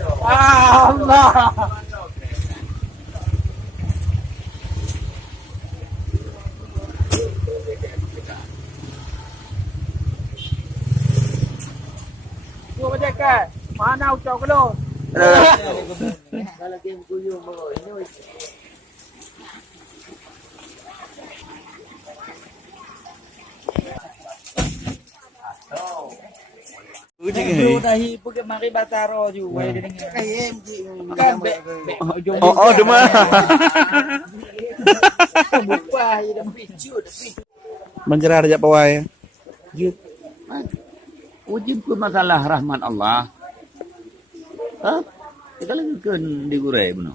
Allah. Gua baca kan. Mana ucap kalau? Kalau game kuyung bawa ini. Lu dahi pergi mari bataro juga dia dengar. Kan Oh, demam. Buka dia picu tapi. Menjerar aja pawai. Wajib ke masalah rahmat Allah. Kita lagi ke di gurai benar.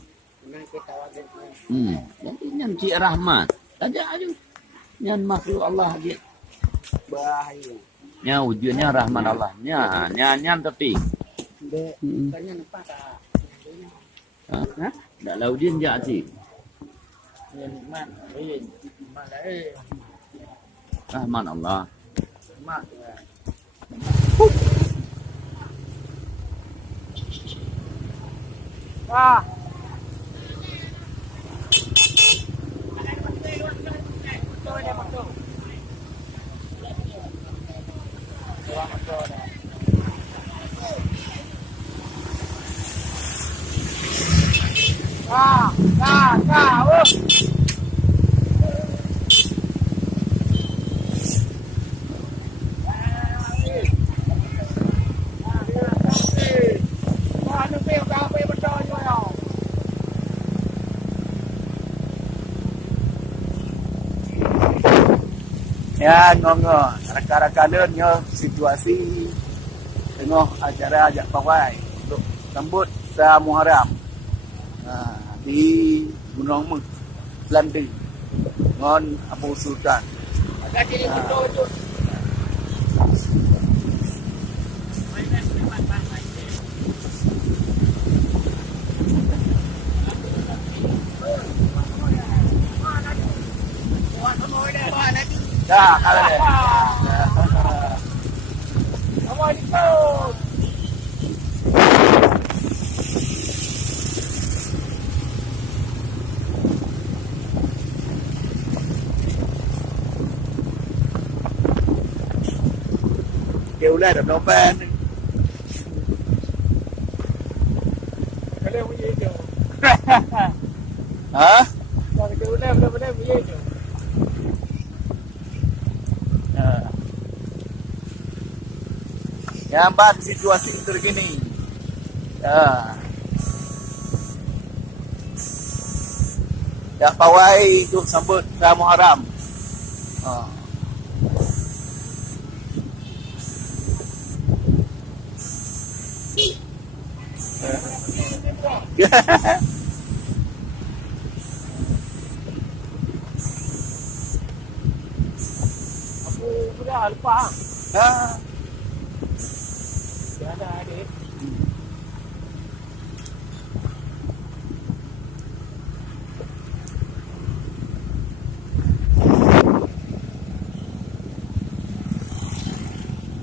Jadi nyan ci rahmat. Aja nyan makhluk Allah aja. Bahaya. Nya wujudnya rahmat Allah. Nyan tapi. Tanya nampak tak? Dak laudin ja ci. Yang nikmat. Mana Rahmat Allah. mak. Ah. Ya, ngongo. Raka-raka nyo situasi tengah acara ajak pawai untuk sambut sa Muharram. Di Gunung Meng, Belanda. Ngon Abu Sultan. Agak jadi betul. Dah, kalau deh. Assalamualaikum. Kêu lên được đâu bên. Cái này cái gì chứ? Hả? Rồi cái này cái gì chứ? Nyambat situasi terkini. Dah pawai untuk sambut sa Muharram. Aku sudah lupa. Ada adik.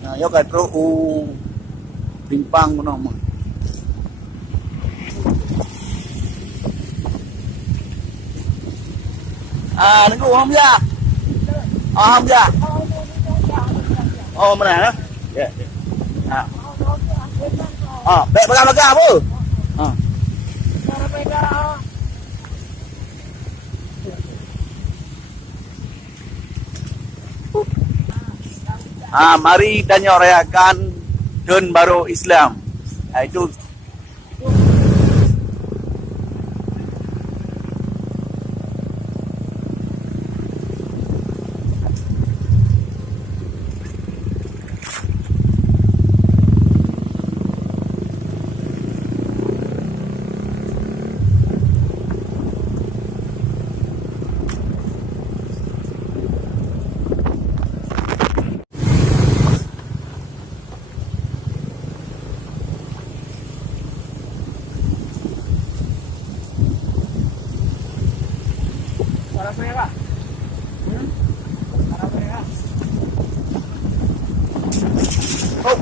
Nah, yo kan pro timpang mono mo. Nunggu Hamza. Hamza. Oh, mana lah? Ya. Baik pegang-pegang apa? Cara pegang. Mari dan rayakan Tahun Baru Islam. Itu Cara merah. Cara merah. oh.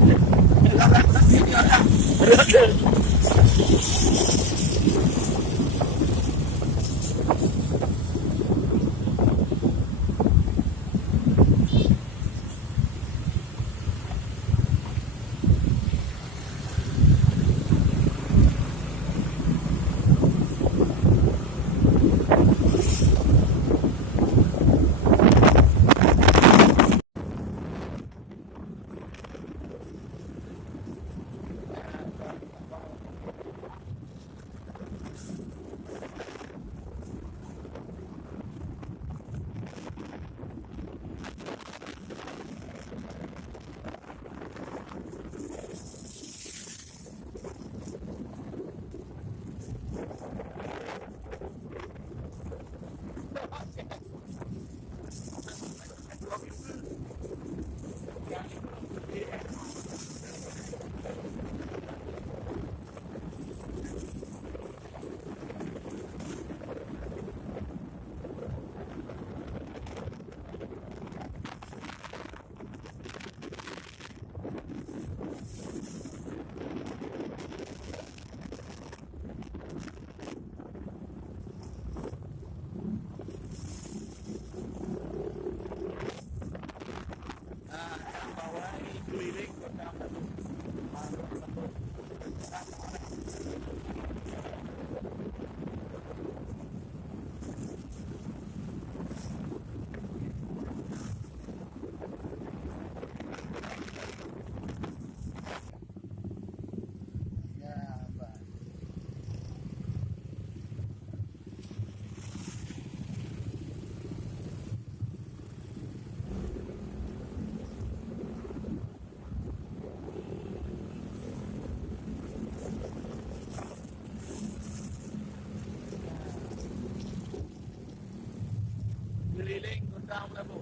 Keliling Kota Melabu.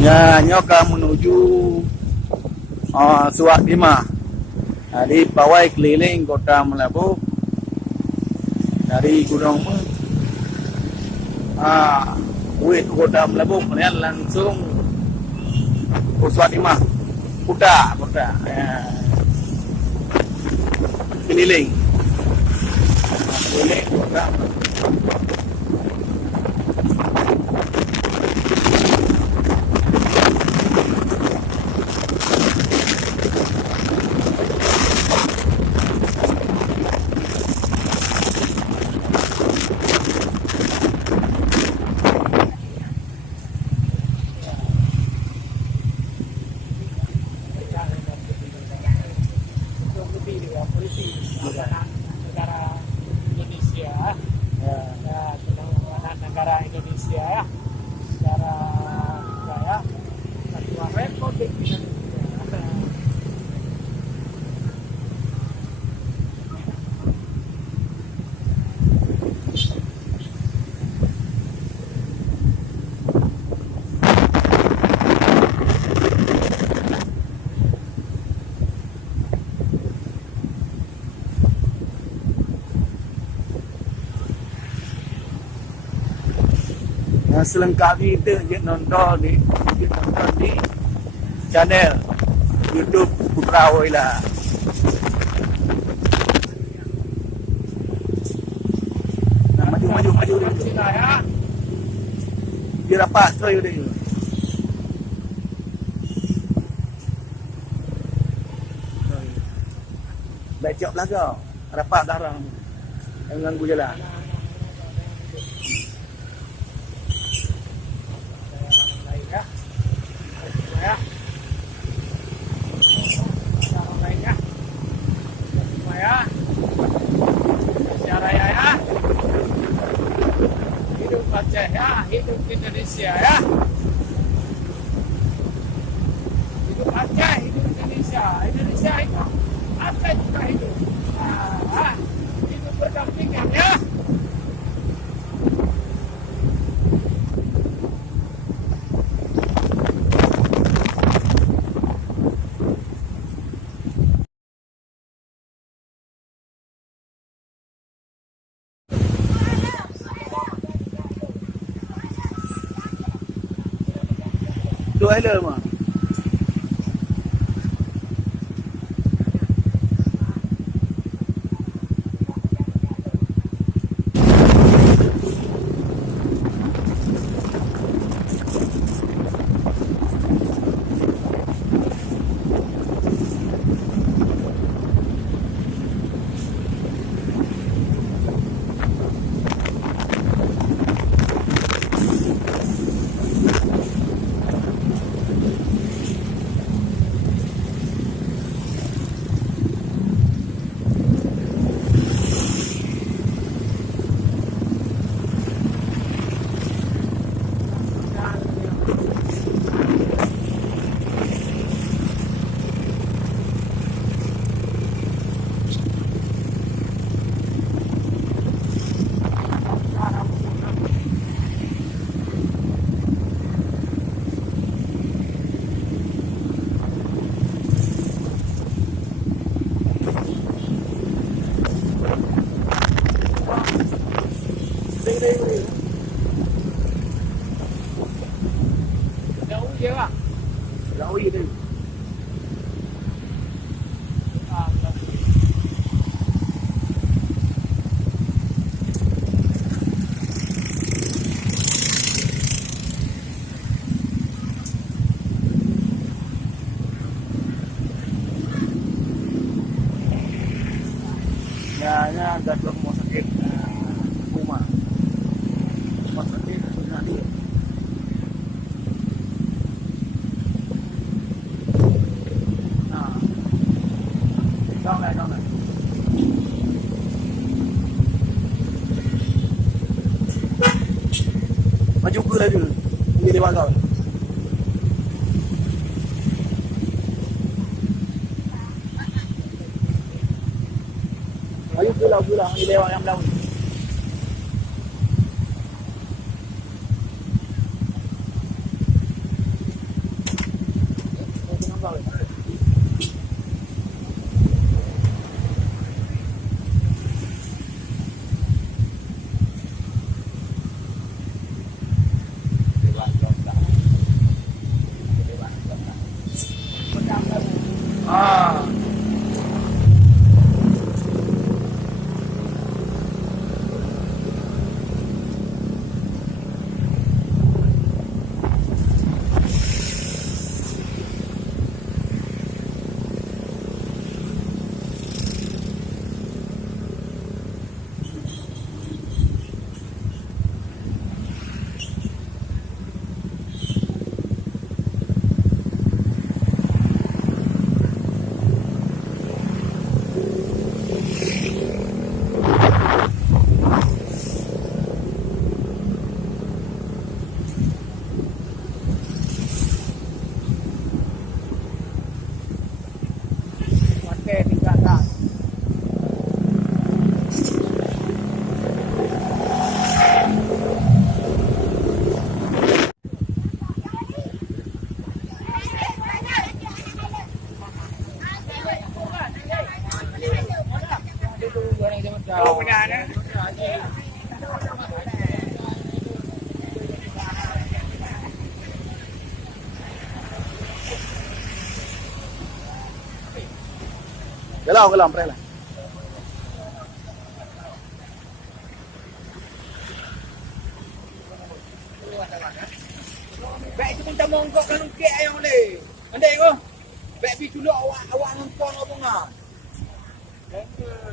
Ya, nyoka menuju Suak Lima. Dari pawai keliling Kota Melabu dari Gunung Wit Kota Melabu kemudian langsung ke Suak Lima. Kuda ya. Keliling Kota Melabu. Negara Indonesia negara Indonesia secara budaya Kesatuan Republik Indonesia. Selengkapnya itu je nonton di channel YouTube Putra Waila. Nah, maju ya. Dia rapat tu dia. Becok lah kau. Rapat darah. Jangan ganggu jalan. Hidup Aceh ya, hidup Indonesia ya. Hidup Aceh, hidup Indonesia. Indonesia itu Aceh juga hidup. Hidup berdampingan ya. Dua hello mah. Jauh je lah. Jauh je tu. Ya, agak ke rumah sakit rumah. Rumah sakit Nadia. Nah, down lah. Maju ke lagi. Ini lewat kau. Ayo pulang, ini lewat yang belakang. Ah. Gelam, pre lah. Baik tu minta mongkok kan ukek ayam le. Andai ko. Baik pi dulu awak ngempon apa ngam.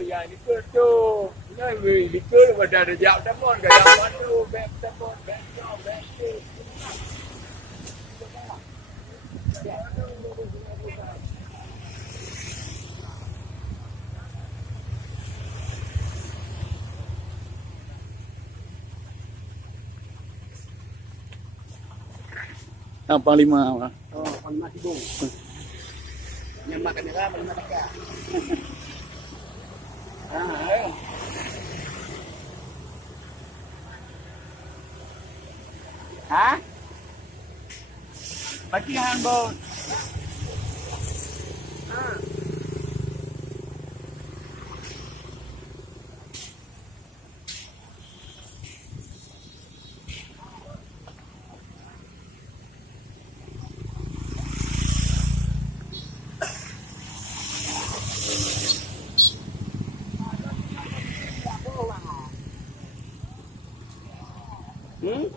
Ya, ni tu. Ni tu pada ada jauh telepon. Gaya mana back telepon, back tu. Panglima. Oh, Panglima Sibung. Yang makan merah Panglima Tekak. Ayo. Hah? Bagi handball. Hmm?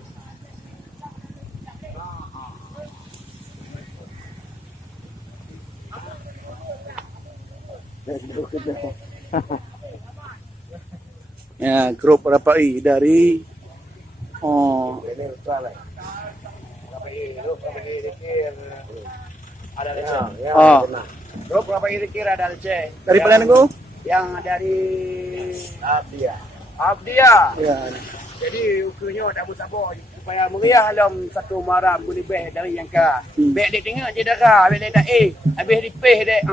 Ya, grup Rapai dari oh Ada leceh. oh Grup berapa kira-kira ada leceh? dari mana gue? Yang dari Abdia. Abdia. Ya. Jadi ukurnya tak sabar supaya meriah dalam satu maram boleh beh dari yang ka. Beh dia tengok je darah, beh dia tak habis dipeh dek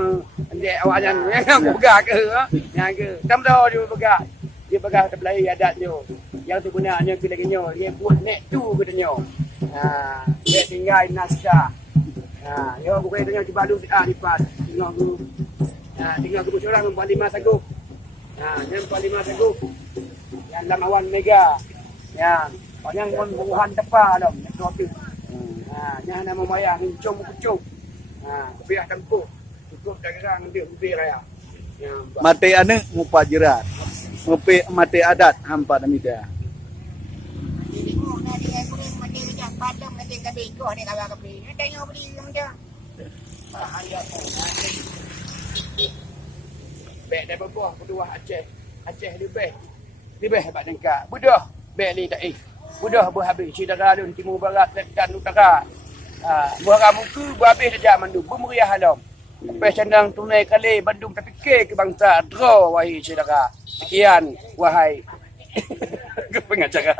dek awak jangan yang pegang ke yang ke. Tam tahu dia pegang. Dia pegang terbelai adat dia. Yang tu gunanya bila-bila dia buat net tu katanya. Ha, beh tinggal naskah. Ha, yo bukan tengok cuba lu lipat. Tengok tu. Ha, tinggal aku curang 45 sagup. Ha, 45 sagup. Yang dalam awan mega. Yang buruhan tepa dong, yang tu. Yang nama maya hincung kucung. Biar tempur. Cukup dah gerang dia ubir raya. Mate ane ngupa jerat. Ngupi mate adat hampa namida. Bek dah bebah kedua Aceh. Aceh lebih hebat dengka. Budah bek ni tak Budah berhabis cedera dun timur barat dan utara. Muara muka berhabis sejak mandu bermeriah alam. Lepas candang tunai kali Bandung terfikir ke bangsa draw wahai cedera. Sekian wahai pengacara.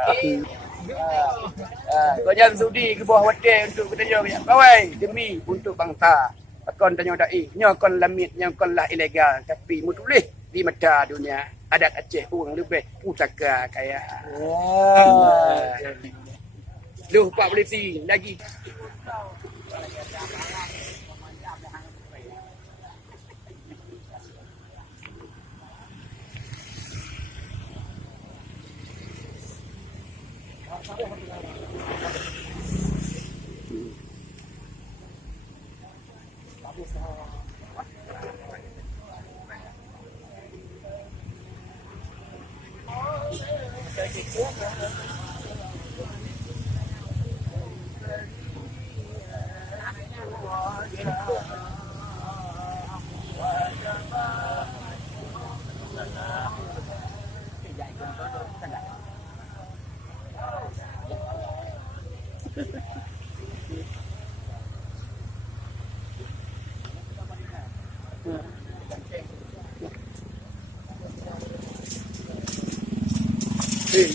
Kau jangan sudi ke bawah wadah untuk bertanya banyak kawai demi untuk bangsa. Akon tanya dai, nyokon lamit, nyokon lah ilegal tapi mutulih di mata dunia. Adat Aceh orang lebih pusaka kaya. Lu 40 si lagi.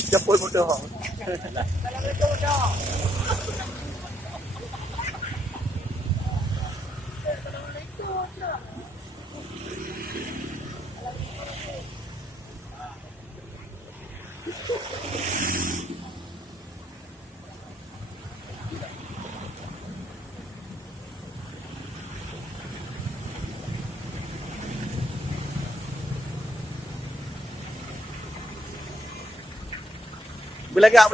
Cepul mudah. Belagak.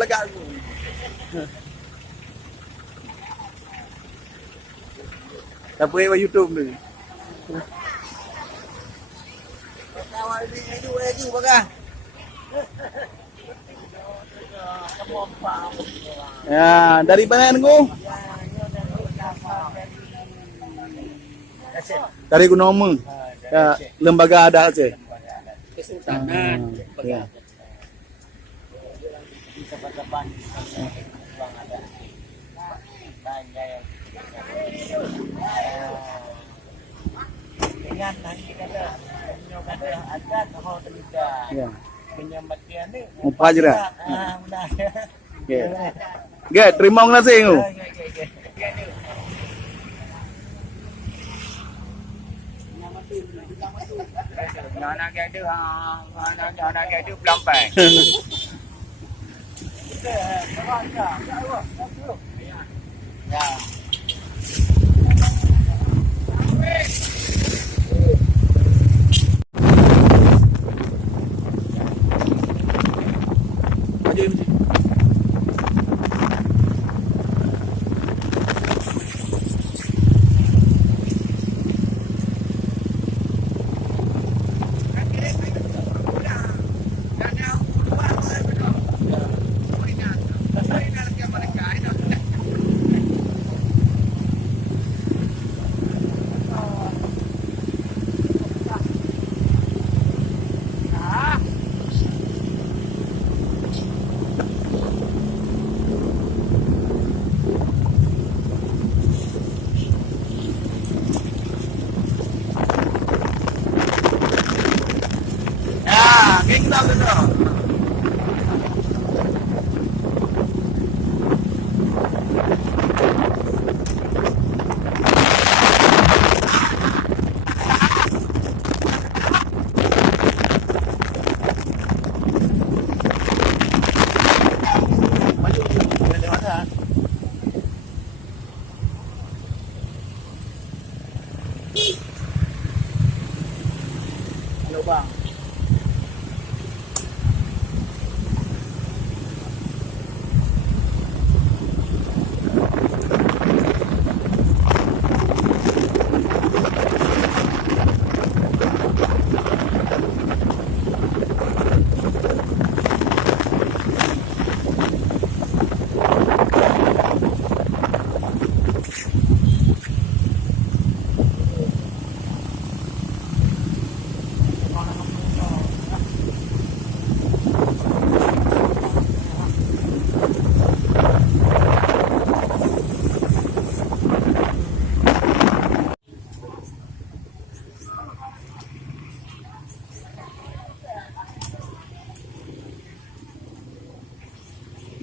Tak boleh buat YouTube ni. Awal ni itu lagi bagah. Ya, dari mana nengku? Dari Gunung Meng. Ya, lembaga adat Aceh. Kesultanan. Ya. Depan bang ada. Dengan nanti kata adat mau terlibat. Ya. Penyambatnya ni. Mupa je dah. Mudah. Okey. Okey, terima kasih tu. Anak ada anak ada pelampai. Ya.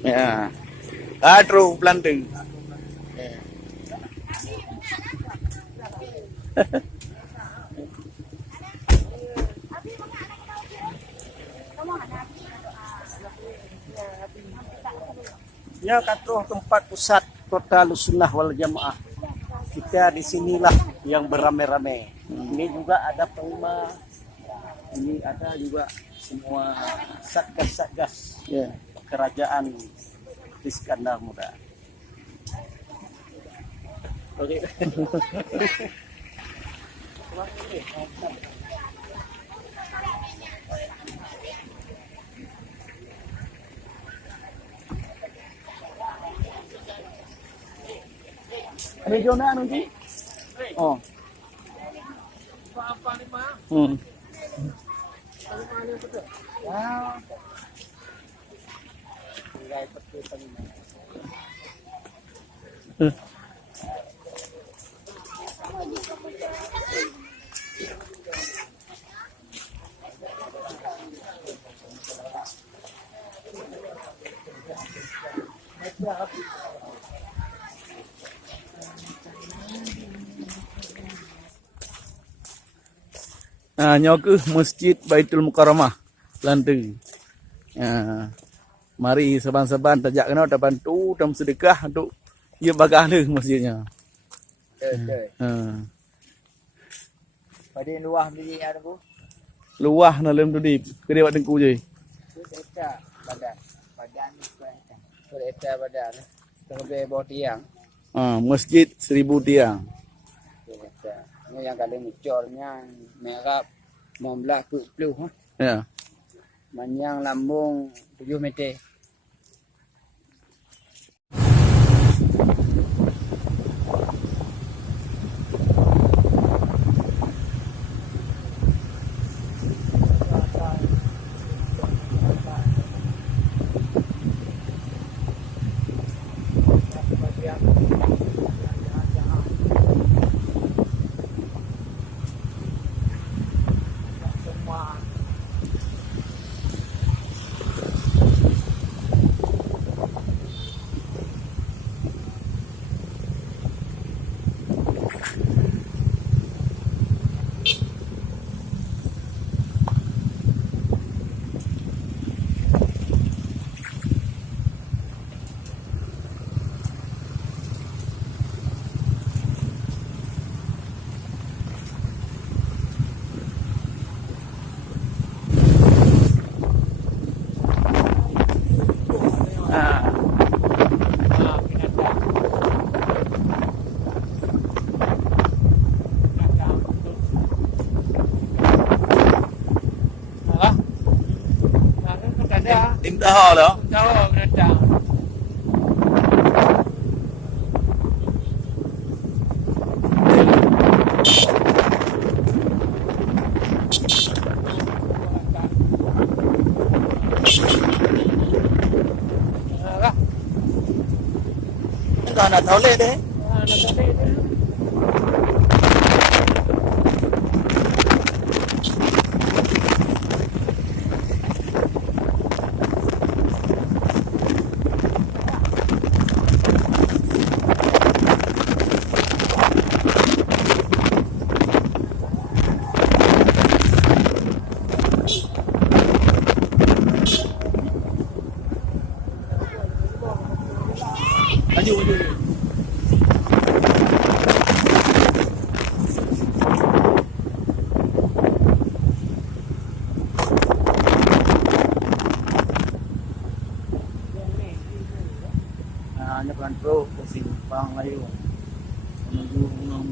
Ya. Katro planting. Ya, Katro tempat pusat kota Lusunah wal Jamaah. Kita di sinilah yang beramai-ramai. Ini juga ada pengumuman. Ini ada juga semua satgas-satgas kerajaan Iskandar Muda. Oke. Medyo na ano di? Oh. Wow. Nah, nyoku Masjid Baitul Mukarramah Lanteng. Mari saban-saban tajak kena dah bantu dan sedekah untuk ia bagah le masjidnya. Pada luah beli ada bu. Luah na lem tu di. Kede wak tengku je. Eta badan eta badan. Terlebih bawah tiang. Masjid 1000 tiang. Ini yang kali mucornya merah 19 Ya. Panjang lambung 7 meter. Indah lah. Tahu binatang. Enggak nak tahu le deh. Maju. Hanya kan bro, ke simpang ayo menuju Gunung